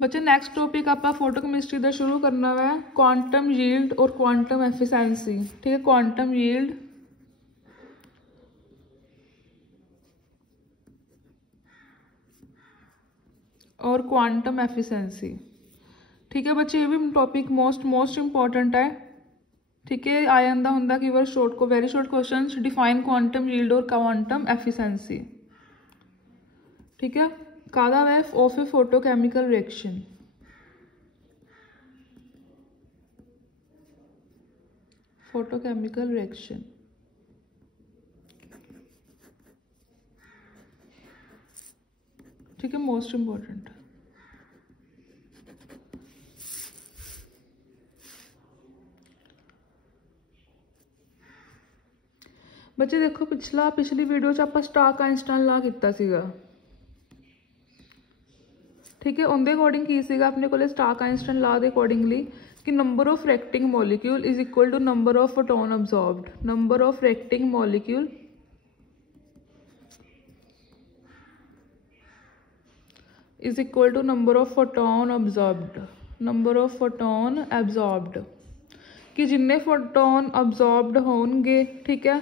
बच्चे next topic आप फोटोकैमिस्ट्री का शुरू करना है क्वांटम यील्ड और क्वांटम एफिशिएंसी। ठीक है, क्वांटम यील्ड और क्वांटम एफिशिएंसी। ठीक है बच्चे, ये भी टॉपिक मोस्ट इंपॉर्टेंट है। ठीक है, आ जाता होंगे कि शॉर्ट को very short question, define quantum yield और क्वांटम एफिशिएंसी। ठीक है, कादा है of A photochemical reaction. Photochemical reaction ठीक है, मोस्ट इंपॉर्टेंट। बच्चे देखो पिछली वीडियो च आप स्टाक आइंस्टाइन ला किया सीगा। ठीक है, उनके अकॉर्डिंग की सीगा अपने को स्टाक आइंस्टाइन ला के अकॉर्डिंगली कि number of reacting molecule is equal to number of photon absorbed. Number of reacting molecule is equal to number of photon absorbed. Number of photon absorbed कि जिन्ने फोटोन अब्जॉर्ब्ड होंगे, ठीक है,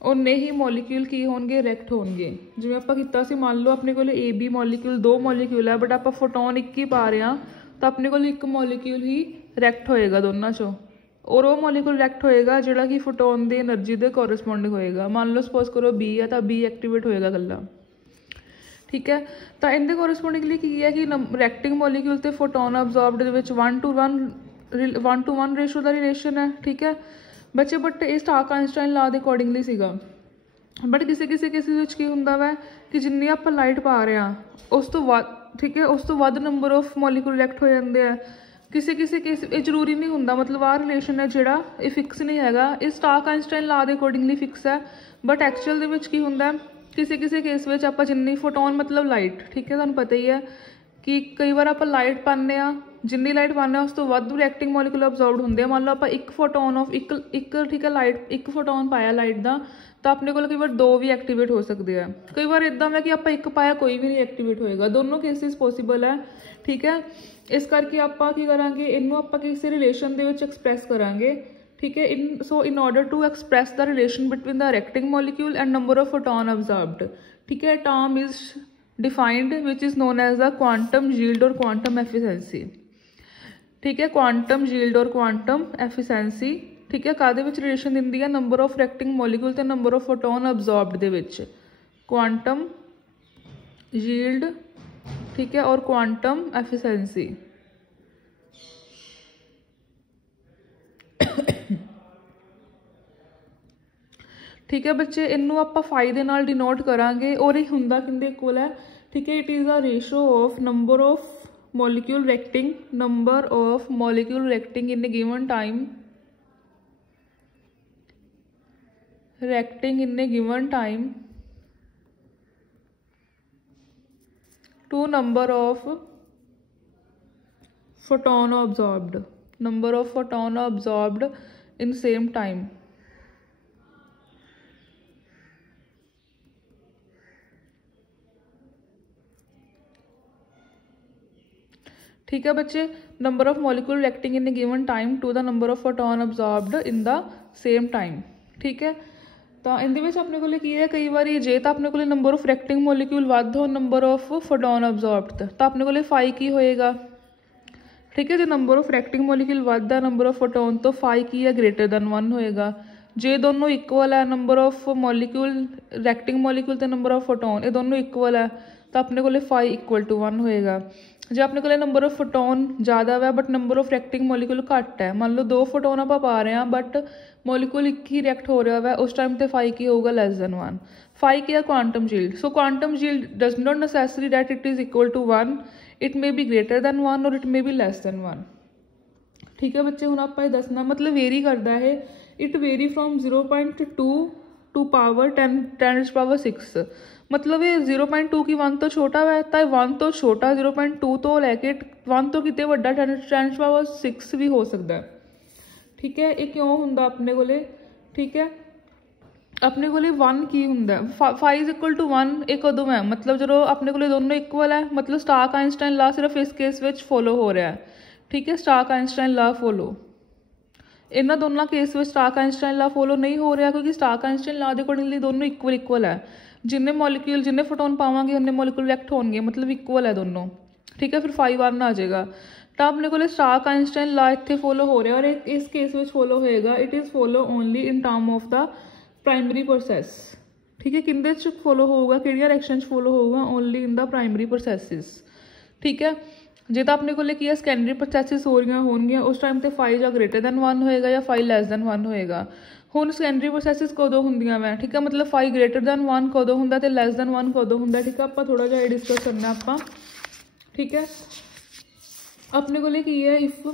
उन्ने ही molecule की होंगे रिएक्ट होंगे। जिवें आपां कीता सी, मान लो अपने को ए बी मॉलिक्यूल 2 मॉलिक्यूल है बट आप फोटोन एक ही पा रहे हैं तो अपने को एक मॉलिक्यूल ही रिएक्ट होएगा दोनों चों, और वो मॉलिक्यूल रिएक्ट होएगा जिहड़ा कि फोटोन की एनर्जी के कोरसपोंडिंग होएगा। मान लो सपोज करो बी है तो बी एक्टिवेट होएगा कल्ला। ठीक है, तो इनके कोरसपोंडिंगली की है कि रिएक्टिंग मॉलिक्यूल तो फोटोन अब्जॉर्ब्ड 1:1 रेशो का रिलेशन है। ठीक है बच्चे, बट ये स्टाक आइंस्टाइन ला के अकॉर्डिंगली सीगा। बट किसी केसिस की हुंदा वै कि जिन्नी आप लाइट पा रहे हैं उस तो वध, ठीक है, उस तो वध नंबर ऑफ मॉलिक्यूल रिएक्ट हो जाते हैं। किसी केस ये जरूरी नहीं हुंदा, मतलब आ रिलेशन है जिहड़ा ये फिक्स नहीं हैगा। ये स्टाक आइंस्टाइन ला के अकॉर्डिंगली फिक्स है, बट एक्चुअल दे विच की हुंदा है किसी केस विच आप जिन्नी फोटोन मतलब लाइट, ठीक है, तुहानूं पता ही है कि कई बार आप लाइट पाने जिन्नी लाइट पाने उस तो वध रिएक्टिंग मॉलिक्यूल अब्जॉर्ब होंगे। मान लो आप एक फोटोन ऑफ एक ठीक है लाइट एक फोटोन पाया लाइट का तो अपने को कई बार 2 भी एक्टिवेट हो सकते हैं। कई बार इदा है कि आप एक पाया कोई भी नहीं एक्टिवेट होएगा, दोनों केसिस पॉसिबल है। ठीक है, इस करके आप की करांगे इनू आप किसी रिलेशन दे विच एक्सप्रैस करांगे। ठीक है, in order to express the relation between the reacting molecule and number of photon absorbed, ठीक है, term is defined which is known as the quantum yield और क्वांटम एफिशिएंसी। ठीक है, क्वांटम यील्ड और quantum efficiency, ठीक है, कादे विच रिलेशन दिंदी है नंबर ऑफ रिएक्टिंग मॉलिक्यूल ते नंबर ऑफ फोटोन अब्जॉर्ब्ड दे विच। क्वांटम यील्ड, ठीक है, और क्वांटम एफिशिएंसी। ठीक है बच्चे, इनू आप फाई दे नाल डिनोट करांगे और ये हुंदा किंदे इक्वल है। ठीक है, it is a ratio of number of molecule reacting, number of molecule reacting in a given time, reacting in a given time to number of photon absorbed, number of photon absorbed in same time। ठीक है बच्चे, number of molecule reacting in a given time to the number of photon absorbed in the same time. ठीक है, तो इन अपने को की है कई बार जे तो अपने को नंबर ऑफ रिएक्टिंग मॉलिक्यूल वध हो नंबर ऑफ फोटोन अब्जॉर्ब्ड तो अपने को फाई की होएगा। ठीक है, जो नंबर ऑफ रिएक्टिंग मॉलिक्यूल वध है नंबर ऑफ फोटोन तो फाई की है ग्रेटर दैन 1 होएगा। जे दोनों इक्वल है number of molecule reacting molecule तो नंबर ऑफ फोटोन ये दोनों इक्वल है तो अपने को फाई इक्वल टू 1 होएगा। जो अपने को नंबर ऑफ फोटोन ज़्यादा है but number of reacting molecule घट है, मान लो 2 फोटोन आप पा रहे हैं बट मॉलिक्यूल एक ही रिएक्ट हो रहा है, उस टाइम पे फाई की होगा लेस दैन 1। फाई की है quantum yield. So quantum yield does not necessary that it is equal to 1, it may be greater than 1 और it may be less than 1। ठीक है बच्चे, हुण आपां दसना मतलब वेरी करता है, it vary from 0.2 to power 10⁻⁶। मतलब ये 0.2 की 1 तो छोटा है तो 1 तो छोटा 0.2 तो लैके 1 तो कितने वड्डा 10⁻⁶ भी हो सकता है। ठीक है, ये क्यों हुंदा अपने को, ठीक है, अपने को 1 की हुंदा फाइव इज इक्वल टू 1 ये कदों है मतलब जो अपने को दोनों इक्वल है मतलब स्टार्क आइंस्टाइन लॉ सिर्फ इस केस में फॉलो हो रहा है। ठीक है, स्टार्क आइंस्टाइन लॉ फॉलो इन्होंने दोनों केस में स्टार्क आइंस्टाइन लॉ फॉलो नहीं हो रहा क्योंकि स्टार्क आइंस्टाइन लॉ के अकॉर्डिंगली दोनों इक्वल है। जिन्हें मॉलिक्यूल जिन्हें फोटोन पावांगे उन्हें मॉलिक्यूल रिएक्ट होंगे मतलब इक्वल है दोनों। ठीक है, फिर 5 आना आ जाएगा। तो अपने को स्टार्क आइंस्टाइन लॉ इतने फॉलो हो रहा है और इस केस में फॉलो होएगा it is follow only in term of the primary process. ठीक है, किंदे च फॉलो होगा कि रिएक्शन फॉलो होगा ओनली इन द प्राइमरी प्रोसैसिस। ठीक है, जो तो अपने को की है सैकेंडरी प्रोसैसिस हो रही होंगे उस टाइम तो 5 या ग्रेटर दैन 1 होएगा या 5 लैस दैन 1 होएगा। हुण सैकेंडरी प्रोसैसिस कदों होंदियां वै ठीक है मतलब 5 ग्रेटर दैन 1 कदों हुंदा ते लैस दैन 1 कदों हुंदा। ठीक है, आपां थोड़ा जिहा डिस्कस करना आपां। ठीक है, अपने को की है इफ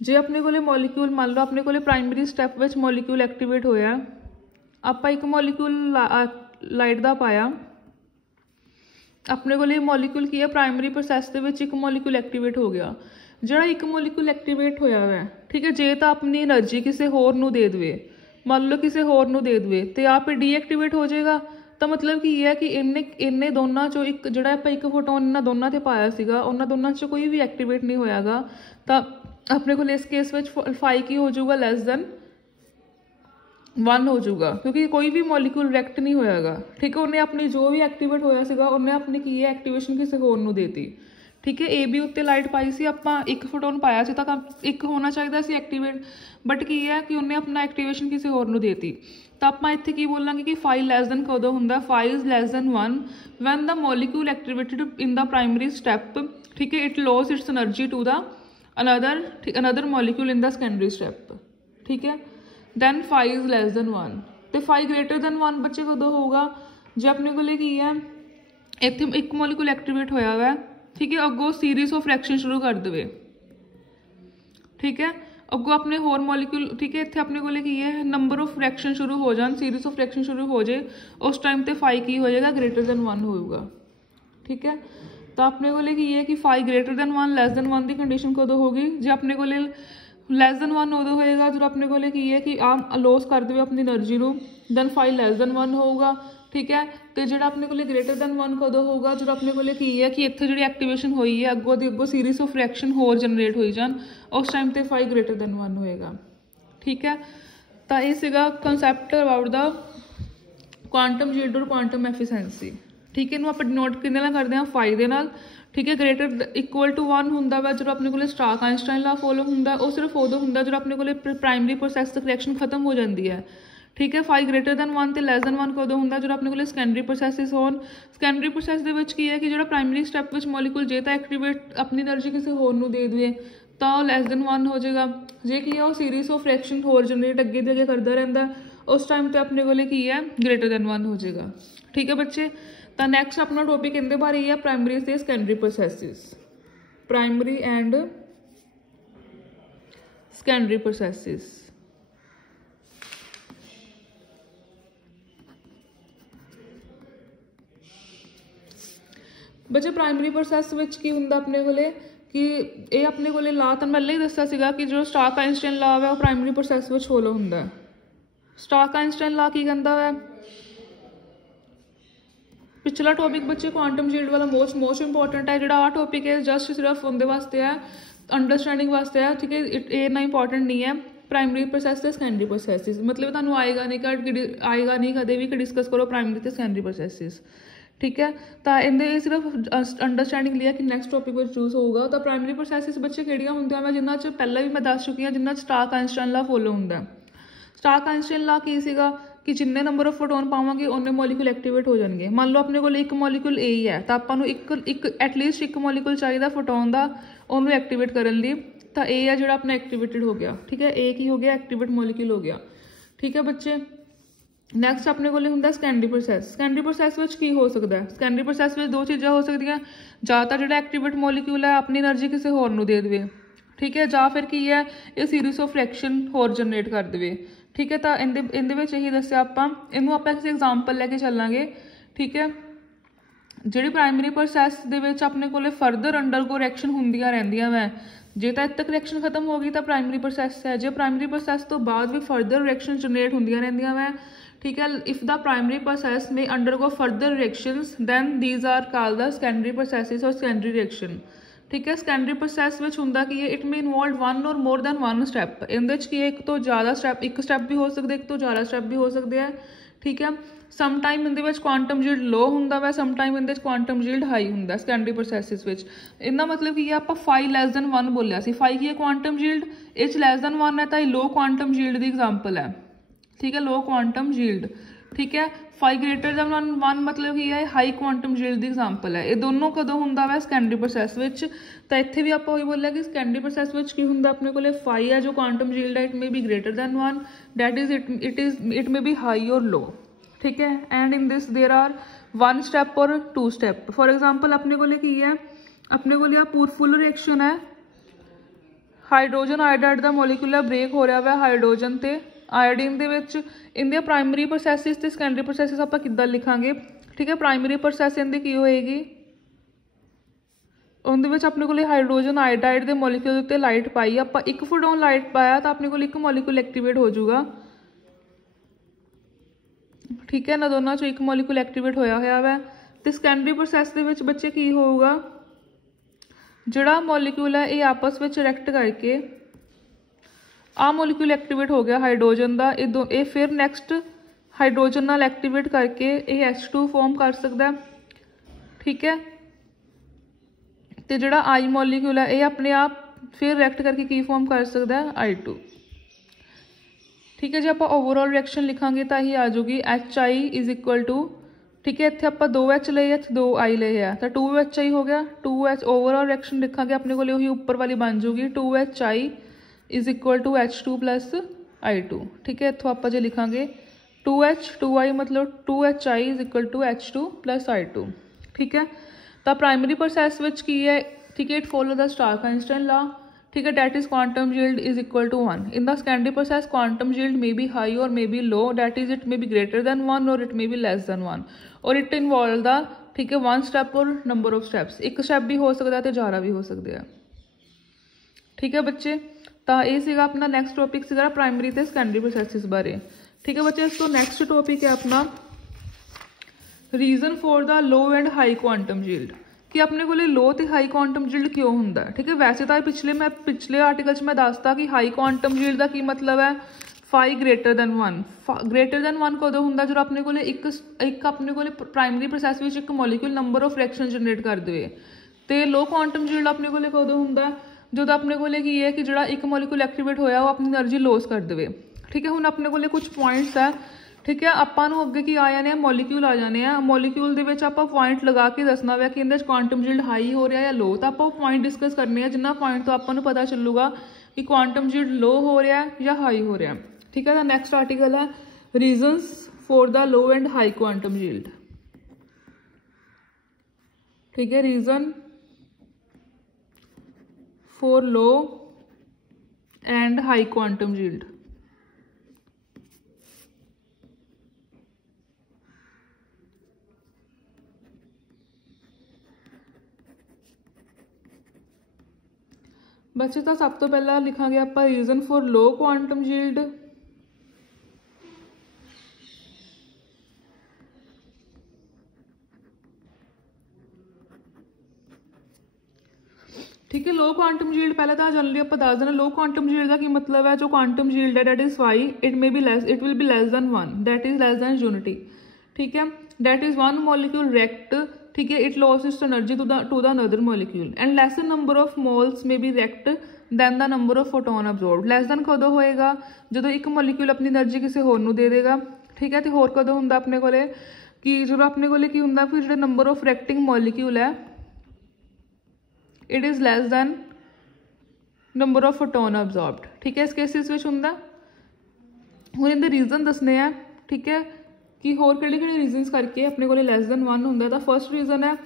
जे अपने को मॉलिक्यूल मान लो अपने को primary step which molecule activate होया आपां एक मॉलिक्यूल लाइट दा पाया अपने को मॉलिक्यूल की है प्राइमरी प्रोसैस के एक मॉलिक्यूल एक्टिवेट हो गया जोड़ा एक मॉलिक्यूल एक्टिवेट होया है। ठीक है, जे तो अपनी एनर्जी किसी होर नूं दे दे मान लो किसी होर नूं दे दे तो आप डीएक्टिवेट हो जाएगा। तो मतलब की है कि इन्ने दोनों चो एक जोड़ा आप एक फोटोन इन्होंने दोनों से पाया सीगा उन्होंने दोनों चो कोई भी एक्टिवेट नहीं होयागा। तो अपने को इस केस में 5 की हो जाऊगा लैस दैन 1 हो जाऊगा क्योंकि कोई भी मॉलिक्यूल रिएक्ट नहीं होयागा। ठीक है, उन्हें अपनी जो भी एक्टिवेट होया सीगा उन्हें अपनी की है एक्टिवेशन किसी होर नूं देती। ठीक है, ए बी उत्ते लाइट पाई सी आपां एक फोटोन पाया सी तां एक होना चाहिए सी एक्टिवेट बट की है कि उन्हें अपना एक्टिवेशन किसी होर नूं देती। तो आपां इत्थे की बोलांगे कि 5 लैस दैन कदों हुंदा 5 is less than 1 when the molecule activated in the primary step. ठीक है, it loss its energy to the another molecule in the secondary step. ठीक है, दैन 5 इज लैस दैन 1 तो 5 ग्रेटर दैन 1 बच्चे कदों होगा जो अपने को की है इत्थे एक मॉलिक्यूल एक्टिवेट होया हुआ है। ठीक है, अगों सीरीज ऑफ रिएक्शन शुरू कर दे। ठीक है, अगों अपने होर मॉलिक्यूल ठीक है इत्थे अपने को की है नंबर ऑफ रिएक्शन शुरू हो जाए सीरीज ऑफ रिएक्शन शुरू हो जाए उस टाइम तो 5 की हो जाएगा ग्रेटर दैन 1 होगा। ठीक है, तो अपने को की है कि 5 ग्रेटर दैन 1 लैस दैन 1 की कंडीशन कदों होगी जो अपने को लैस दैन 1 उदों होएगा जो अपने को की है कि आप लॉस कर दे अपनी एनर्जी को दैन 5 लैस दैन 1 होगा। ठीक है, तो जो अपने को ग्रेटर दैन 1 कदों होगा जो अपने को की है कि इत्थे जी एक्टिवेशन हुई है अगों दी अगों सीरीज ऑफ रिएक्शन होर जनरेट हो जान उस टाइम तो 5 ग्रेटर दैन 1 होएगा। ठीक है, तो ये सीगा concept about the quantum yield और क्वांटम एफिशिएंसी। ठीक है, इनू आप नोट किहदे नाल करदे हां 5 दे नाल। ठीक है, ग्रेटर इक्वल टू 1 हुंदा वा जो अपने को स्टार्क आइंस्टाइन लॉ फॉलो हुंदा वो सिर्फ उदों हुंदा जो अपने को प्राइमरी प्रोसैस तक रिएक्शन खत्म हो जाती है। ठीक है, 5 ग्रेटर दैन 1 तो लैस दैन 1 कदों हुंदा जो अपने को सैकेंडरी प्रोसैसिस होन सैकेंडरी प्रोसैस दे विच की है कि जो प्राइमरी स्टैप विच मॉलिक्यूल जे तो एक्टिवेट अपनी एनर्जी किसी होर नूं दे दे तो लैस दैन 1 हो जाएगा। जे की है वो सीरीज ऑफ रिएक्शन होर जनरेट अगे दे अगे करता रहता उस टाइम तो अपने को की है ग्रेटर दैन 1 हो जाएगा। ठीक है बच्चे, तो नैक्सट अपना टॉपिक इनके बारे ही है प्राइमरी से सैकेंडरी प्रोसैसिस प्राइमरी एंड सैकेंडरी प्रोसैसिस। बच्चे प्राइमरी प्रोसैस विच की हुंदा अपने को कि ये अपने को लॉ तो पहले ही दस्या सीगा कि जो स्टार्क आइंस्टाइन लॉ है वो प्राइमरी प्रोसैस विच फॉलो हुंदा। स्टार्क आइंस्टाइन लॉ की कहंदा है पिछला टॉपिक बच्चे क्वांटम यील्ड वाला मोस्ट इंपॉर्टेंट है। जो आ टॉपिक है जस्ट सिर्फ उनके वास्ते है अंडरस्टैंडिंग वास्ते है। ठीक है, ये इतना इंपॉर्टेंट नहीं है प्राइमरी प्रोसैस से सैकेंडरी प्रोसैसिस मतलब तुहानूं आएगा नहीं कदे भी डिस्कस करो प्राइमरी ते सैकेंडरी प्रोसैसिस। ठीक है, तो इनके सिर्फ अंडरस्टैंडिंग लिया कि नैक्सट टॉपिक में चूज होगा। तो प्राइमरी प्रोसैसिस बच्चे किहड़ियां हुंदियां मैं जिन्हां च पहले भी मैं दस चुकी हाँ जिन्हां स्टार्क आइंस्टाइन लॉ फॉलो हुंदा। स्टार्क आइंस्टाइन लॉ की सीगा कि जिन्ने नंबर ऑफ फोटोन पावांगे उन्ने मॉलिक्यूल एक्टिवेट हो जाएंगे। मान लो अपने को एक मॉलिक्यूल ए ही है तो आपां नूं एक एटलीस्ट एक मॉलिक्यूल चाहिए फोटोन का उन्होंने एक्टिवेट करने लई तो ए है जो अपना एक्टिवेटेड हो गया। ठीक है, ए की हो गया एक्टिवेट मॉलिक्यूल हो गया। ठीक है बच्चे, नैक्सट अपने को हुंदा सैकेंडरी प्रोसैस। सैकेंडरी प्रोसैस विच की हो सकता है सैकेंडरी प्रोसैस में दो चीज़ां हो सकदियां जां तां जिहड़ा एक्टिवेट मॉलिक्यूल है अपनी एनर्जी किसी होर नूं दे देवे। ठीक है, जां फिर की है ये सीरीज ऑफ रिएक्शन होर जनरेट कर देवे। ठीक है, तो इहदे विच यही दस्सिया आपां इहनूं आपां किसी एग्जाम्पल लैके चलांगे। ठीक है, ਜਿਹੜੀ ਪ੍ਰਾਇਮਰੀ ਪ੍ਰੋਸੈਸ ਦੇ ਵਿੱਚ ਆਪਣੇ ਕੋਲੇ ਫਰਦਰ ਅੰਡਰਗੋ ਰਿਐਕਸ਼ਨ ਹੁੰਦੀਆਂ ਰਹਿੰਦੀਆਂ ਵੈ। ਜੇ ਤਾਂ ਇੱਥੇ ਤੱਕ ਰਿਐਕਸ਼ਨ ਖਤਮ ਹੋ ਗਈ ਤਾਂ ਪ੍ਰਾਇਮਰੀ ਪ੍ਰੋਸੈਸ ਹੈ। ਜੇ ਪ੍ਰਾਇਮਰੀ ਪ੍ਰੋਸੈਸ ਤੋਂ ਬਾਅਦ ਵੀ ਫਰਦਰ ਰਿਐਕਸ਼ਨ ਜਨਰੇਟ ਹੁੰਦੀਆਂ ਰਹਿੰਦੀਆਂ ਵੈ, ਠੀਕ ਹੈ। If the primary process may undergo further reactions then these are called the secondary processes ਔਰ ਸੈਕੰਡਰੀ ਰਿਐਕਸ਼ਨ, ਠੀਕ ਹੈ। ਸੈਕੰਡਰੀ ਪ੍ਰੋਸੈਸ ਵਿੱਚ ਹੁੰਦਾ ਕੀ ਹੈ, ਇਟ ਮੇ ਇਨਵੋਲਵ ਵਨ ਔਰ ਮੋਰ ਦੈਨ ਵਨ ਸਟੈਪ। ਇਹਦੇ ਵਿੱਚ ਕੀ ਹੈ, ਇੱਕ ਤੋਂ ਜ਼ਿਆਦਾ ਸਟੈਪ, ਇੱਕ ਸਟੈਪ ਵੀ ਹੋ ਸਕਦੇ, ਇੱਕ ਤੋਂ ਜ਼ਿਆਦਾ ਸਟੈਪ ਵੀ ਹੋ ਸਕਦੇ ਆ, ਠੀਕ ਹੈ। ਸਮ ਟਾਈਮ ਇਹਦੇ ਵਿੱਚ ਕੁਆਂਟਮ ਯੀਲਡ ਲੋ ਹੁੰਦਾ ਵਾ, ਸਮ ਟਾਈਮ ਇਹਦੇ ਵਿੱਚ ਕੁਆਂਟਮ ਯੀਲਡ ਹਾਈ ਹੁੰਦਾ ਸੈਕੰਡਰੀ ਪ੍ਰੋਸੈਸਿਸ ਵਿੱਚ। ਇਹਦਾ ਮਤਲਬ ਕੀ ਹੈ, ਆਪਾਂ 5 ਲੈਸ ਦੈਨ 1 ਬੋਲਿਆ ਸੀ। 5 ਕੀ ਹੈ ਕੁਆਂਟਮ ਯੀਲਡ, ਇਹ 'ਚ ਲੈਸ ਦੈਨ 1 ਹੈ ਤਾਂ ਇਹ ਲੋ ਕੁਆਂਟਮ ਯੀਲਡ ਦੀ ਐਗਜ਼ਾਮਪਲ ਹੈ, ਠੀਕ ਹੈ, ਲੋ ਕੁਆਂਟਮ ਯੀਲਡ, ਠੀਕ ਹੈ। 5 ਗ੍ਰੇਟਰ ਦੈਨ 1 ਮਤਲਬ ਕੀ ਹੈ, ਹਾਈ ਕੁਆਂਟਮ ਯੀਲਡ ਦੀ ਐਗਜ਼ਾਮਪਲ ਹੈ। ਇਹ ਦੋਨੋਂ ਕਦੋਂ ਹੁੰਦਾ ਵਾ, ਸੈਕੰਡਰੀ ਪ੍ਰੋਸੈਸ ਵਿੱਚ। ਤਾਂ ਇੱਥੇ ਵੀ ਆਪਾਂ ਉਹੀ ਬੋਲਿਆ ਕਿ ਸੈਕੰਡਰੀ ਪ੍ਰੋਸੈਸ ਵਿੱਚ ਕੀ ਹੁੰਦਾ, ਆਪਣੇ ਕੋਲੇ 5 ਹੈ ਜੋ ਕੁਆਂਟਮ ਯੀਲਡ ਹੈ, it may be greater than 1, that is it may be high or low, ठीक है। And in this there are 1 step और 2 स्टैप। फॉर एग्जाम्पल अपने को की है, अपने को फुल रिएक्शन है, हाइड्रोजन आयोडाइड का मोलीक्यूल ब्रेक हो रहा है हाइड्रोजन ते आयोडीन दे विच। इनके प्राइमरी प्रोसैसिस ते सैकेंडरी प्रोसैसिस आप किद्दां लिखांगे, ठीक है। प्राइमरी प्रोसैस इनकी की होएगी, उहदे विच अपने को हाइड्रोजन आयोडाइड के मोलीक्यूल उत्ते लाइट पाई, आप 1 फोटोन लाइट पाया तो अपने को 1 मोलीक्यूल एक्टिवेट हो जाऊगा, ठीक है ना। दोनों चो 1 मोलीक्यूल एक्टिवेट होया वै। तो सैकेंडरी प्रोसैस के विच बच्चे की होगा, जिहड़ा मोलीक्यूल है ये आपस में रिएक्ट करके आ मोलीक्यूल एक्टिवेट हो गया हाइड्रोजन का, ये फिर नैक्सट हाइड्रोजन नाल एक्टिवेट करके ये H2 फॉर्म कर सकता है, ठीक है। तो जिहड़ा I मोलीक्यूल है ये अपने आप फिर रिएक्ट करके की फॉर्म कर सकता है I2, ठीक है। जो आप ओवरऑल रिएक्शन लिखांगे तो ही आ जाऊगी HI इज इक्वल टू, ठीक है। इतने आप 2H ले 2I ले है तो 2HI हो गया, 2H ओवरऑल रिएक्शन लिखांगे अपने को ऊपर वाली बन जाऊगी 2HI is equal to H2 plus I2, ठीक है। इतों आप जो लिखांगे 2H 2I मतलब 2HI is equal to H2 plus I2, ठीक है। तो प्राइमरी प्रोसैस विच की है, ठीक है, it follow the Stark Einstein law, ठीक है, that is quantum yield is equal to 1। In the secondary process quantum yield may be high और may be low, that is it may be greater than 1 और it may be less than 1 और it involve the, ठीक है, 1 step और number of steps. 1 step भी हो सकता है तो ज़्यादा भी हो सकते हैं, ठीक है बच्चे। तो ये सीगा अपना नैक्सट टॉपिक सीगा प्राइमरी ते सेकेंडरी प्रोसैसिस बारे, ठीक है बच्चे। इस तो नैक्सट टॉपिक है अपना reason for the low and high quantum yield, कि अपने को लो तो हाई क्वांटम यील्ड क्यों होंदा है, ठीक है। वैसे तो पिछले आर्टिकल मैं दसता कि हाई क्वांटम यील्ड का की मतलब है 5 ग्रेटर देन 1। ग्रेटर देन 1 कदों होंदा जो अपने को एक अपने को प्राइमरी प्रोसैस में एक मोलीक्यूल नंबर ऑफ रिएक्शन जनरेट कर दे। तो लो क्वांटम यील्ड अपने को कदों होंदा जो अपने को की है कि जो एक मोलीक्यूल एक्टिवेट होया वो अपनी एनर्जी लॉस कर दे, ठीक है। हुण अपने को कुछ पॉइंट्स है, ठीक है। आपां नूं अगे की आ जाने मोलीक्यूल आ जाने हैं, मोलीक्यूल दे विच आपां पॉइंट लगा के दसना वा कि इहदे क्वांटम यील्ड हाई हो रहा है या लो। तो आपां पॉइंट डिस्कस करने हैं जिन्ना पॉइंट तो आपां नूं पता चलूगा कि क्वांटम यील्ड लो हो रहा है या हाई हो रहा है, ठीक है। तो नैक्सट आर्टिकल है reasons for the low and high quantum yield, ठीक है। Reason for low and high quantum yield, बच्चे तो सब तो पहला लिखांगे आप reason for low quantum yield, ठीक है। लो क्वांटम यील्ड पहले तो जनरली आप दस देना लो क्वांटम यील्ड का की मतलब है जो क्वांटम यील्ड है that is 5, it may be less, it will be less than 1, that is less than unity, ठीक है। दैट इज 1 molecule react, ठीक है, it losses energy to the another molecule and lesser number of moles may be react than the number of photon absorb. Less than कदों होएगा जो एक मोलीक्यूल अपनी energy किसी होर नूं दे देगा, ठीक है। तो होर कदों हुंदा अपने कोले कि जो अपने कोले की हुंदा फिर जो नंबर ऑफ रिएक्टिंग मोलीक्यूल है it is less than number of photon absorbed, ठीक है। इस केसिस में हुंदा हुण इहदे रीजन दसने हैं, ठीक है, कि होर किहड़े-किहड़े रीजनस करके अपने कोले लैस दैन 1 हुंदा। तो फर्स्ट रीजन है,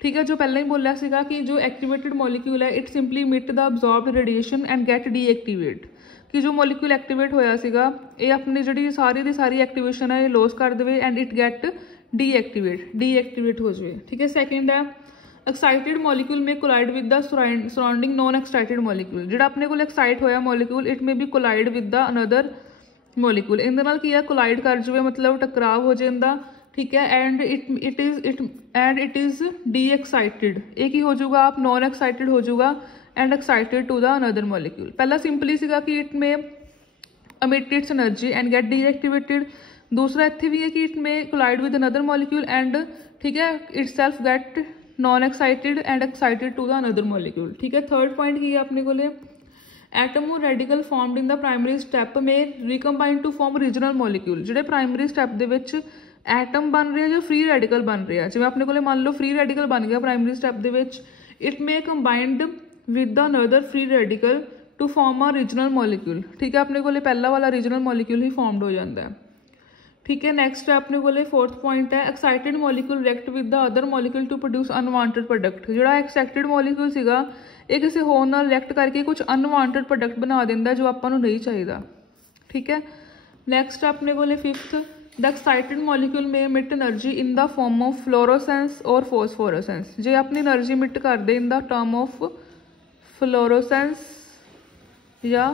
ठीक है, जो पहले ही बोलिया सीगा कि जो एक्टिवेटेड मॉलिक्यूल है it simply emit the absorbed radiation and get deactivate, कि जो मॉलिक्यूल एक्टिवेट होया सीगा ये अपनी जिहड़ी सारी दी सारी एक्टिवेशन है ये लॉस कर देवे एंड इट गैट डीएक्टिवेट हो जाए, ठीक है। सैकेंड है excited molecule may collide with the surrounding non excited molecule. जो अपने को एक्साइट होया मॉलिक्यूल इट में भी collide with the another molecule, इन की है कोलाइड कर जाए, मतलब टकराव हो जाता, ठीक है। And it is de excited, एक ही हो जाऊगा आप नॉन एक्साइटेड हो जाऊगा and excited to the another molecule. पहला सिंपली सीगा कि इट में emit its energy and get deactivated। दूसरा इतने भी है कि it may collide with another molecule and, ठीक है, itself get non excited and excited to the another molecule, ठीक है। थर्ड पॉइंट की है अपने को एटम और radical formed in the primary step may recombine to form regional molecule. जो primary step the which atom बन रहे हैं जो फ्री रेडिकल बन रहे हैं, जिवें अपने को मान लो फ्री रेडिकल बन गया primary step the which, it may combined with the another free radical to form a regional molecule, ठीक है। अपने को पहला वाला रीजनल मॉलिक्यूल ही फॉर्मड हो जाता है, ठीक है। नेक्स्ट है अपने को फोर्थ पॉइंट है excited molecule react with the other molecule to produce unwanted product. जो एक्साइटेड मॉलिक्यूल सीगा ये किसी होर नाल रिएक्ट करके कुछ अनवांटेड प्रोडक्ट बना देता जो आपां नूं नहीं चाहिए, ठीक है। नेक्स्ट अपने को fifth the excited molecule may emit energy in the form of fluorescence और फॉस्फोरेसेंस। जे अपनी एनर्जी इमिट करते in the term of fluorescence या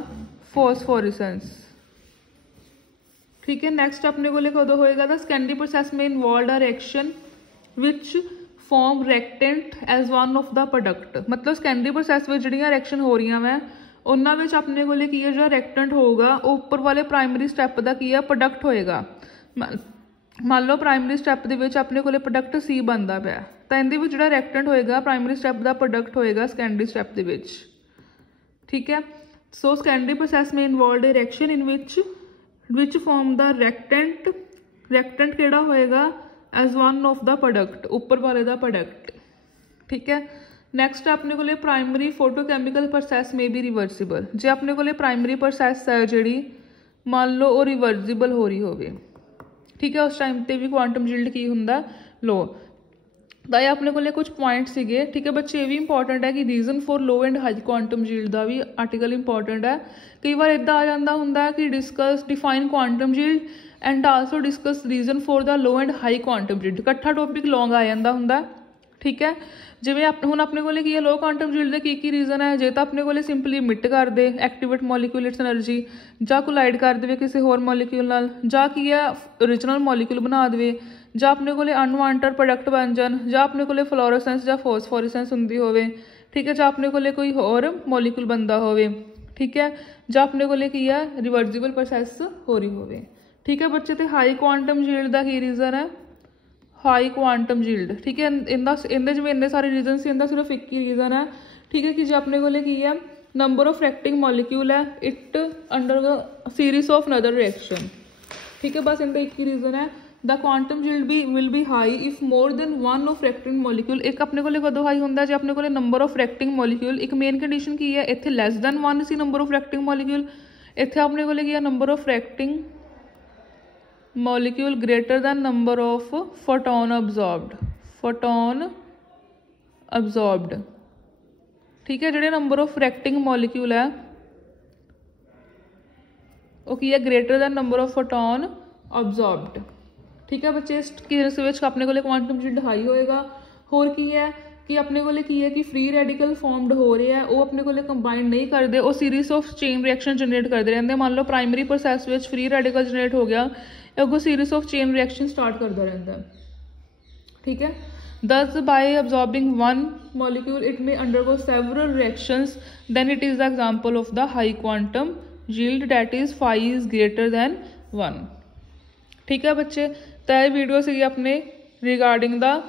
फॉस्फोरेसेंस, ठीक है। नेक्स्ट अपने को कदों होएगा द सेकेंडरी प्रोसैस में involve a reaction which form reactant as one of the product. मतलब सेकेंडरी प्रोसैस में जिहड़ियां रिएक्शन हो रही हैं उन्होंने अपने को की है जो रिएक्टेंट होगा वो उपर वाले प्राइमरी स्टैप का की है प्रोडक्ट होएगा। मान लो प्राइमरी स्टैप के अपने को प्रोडक्ट सी बनता पाया तो इहदे जो रिएक्टेंट होएगा प्राइमरी स्टैप का प्रोडक्ट होएगा सेकेंडरी स्टैप के, ठीक है। सो सेकेंडरी प्रोसैस में involve reaction in which form the reactant केड़ा होएगा as one of the product, उपर वाले का प्रोडक्ट, ठीक है। नैक्सट अपने को प्राइमरी फोटोकैमिकल प्रोसैस में भी रिवर्सिबल। जे अपने को प्राइमरी प्रोसैस है जी मान लो वो रिवर्सिबल हो रही हो, ठीक है, उस टाइम पर भी क्वांटम यील्ड की होंदा लो। तो ये अपने को कुछ पॉइंट सीगे, ठीक है बच्चे। ये भी इंपॉर्टेंट है कि reason for low and high quantum yield का भी आर्टिकल इंपॉर्टेंट है। कई बार इदा आ जाता होंगे कि discuss define quantum yield and also discuss reason for the low and high quantum yield, इकट्ठा टॉपिक लॉन्ग आ जाता होंगे, ठीक है। जिवें हुण अपने को की है लो क्वांटम यील्ड के की रीजन है, जे तो अपने को सिंपली इमिट कर दे एक्टिवेट मॉलिक्यूल इट्स एनर्जी, जा कोलाइड कर दे किसी होर मॉलिक्यूल नाल, जा की है ओरिजिनल मॉलिक्यूल बना दे, जा अपने को अनवांटेड प्रोडक्ट बन जान, जा अपने को फ्लोरोसेंस या फॉस्फोरेसेंस होंदी होवे, ठीक है, जा अपने को कोई होर मॉलिक्यूल बनता होवे, ठीक है, जा अपने को की है रिवर्सिबल प्रोसैस हो रही होवे, ठीक है बच्चे। तो हाई क्वांटम यील्ड का की रीजन है हाई क्वांटम यील्ड, ठीक है। इनके जिवें इन्ने सारे रीजन से इनका सिर्फ एक ही रीजन है, ठीक है, कि जो अपने को की है नंबर ऑफ रिएक्टिंग मॉलिक्यूल है it under series of another reaction, ठीक है, बस इनका एक ही रीजन है। The quantum yield will be high if more than one of reacting molecule. एक अपने को कदों हाई होंगे जो अपने को नंबर ऑफ रिएक्टिंग मॉलिक्यूल, एक मेन कंडीशन की है इत्थे लैस दैन वन सी नंबर ऑफ रिएक्टिंग मॉलिक्यूल, इत्थे अपने को की है number of reacting molecule greater than number of photon absorbed, ठीक है। जिहड़े नंबर ऑफ रिएक्टिंग मॉलिक्यूल है वो की है greater than number of photon absorbed, ठीक है बच्चे। इस केस में अपने को क्वांटम यील्ड हाई होएगा। होर की है कि अपने को की है कि फ्री रेडिकल फॉर्मड हो रहे हैं वो अपने को कंबाइंड नहीं करते, वो series of chain reaction generate करते रहते। मान लो प्राइमरी प्रोसैस में फ्री रेडिकल जनरेट हो गया, अगो series of chain reaction start करता रहता है, ठीक है। Thus by absorbing one molecule it may undergo several reactions, then it is the example of the high quantum yield that is phi is greater than one, ठीक है बच्चे। तो यह वीडियो सी अपने रिगार्डिंग द,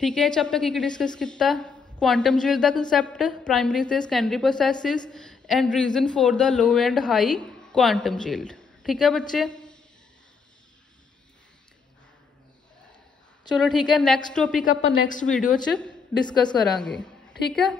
ठीक है, अब तक की डिस्कस किया क्वांटम यील्ड का कंसैप्ट, प्राइमरी से secondary processes and reason for the low and high quantum yield, ठीक है बच्चे। चलो ठीक है, नैक्सट टॉपिक आप नैक्सट वीडियो च डिस्कस करांगे, ठीक है।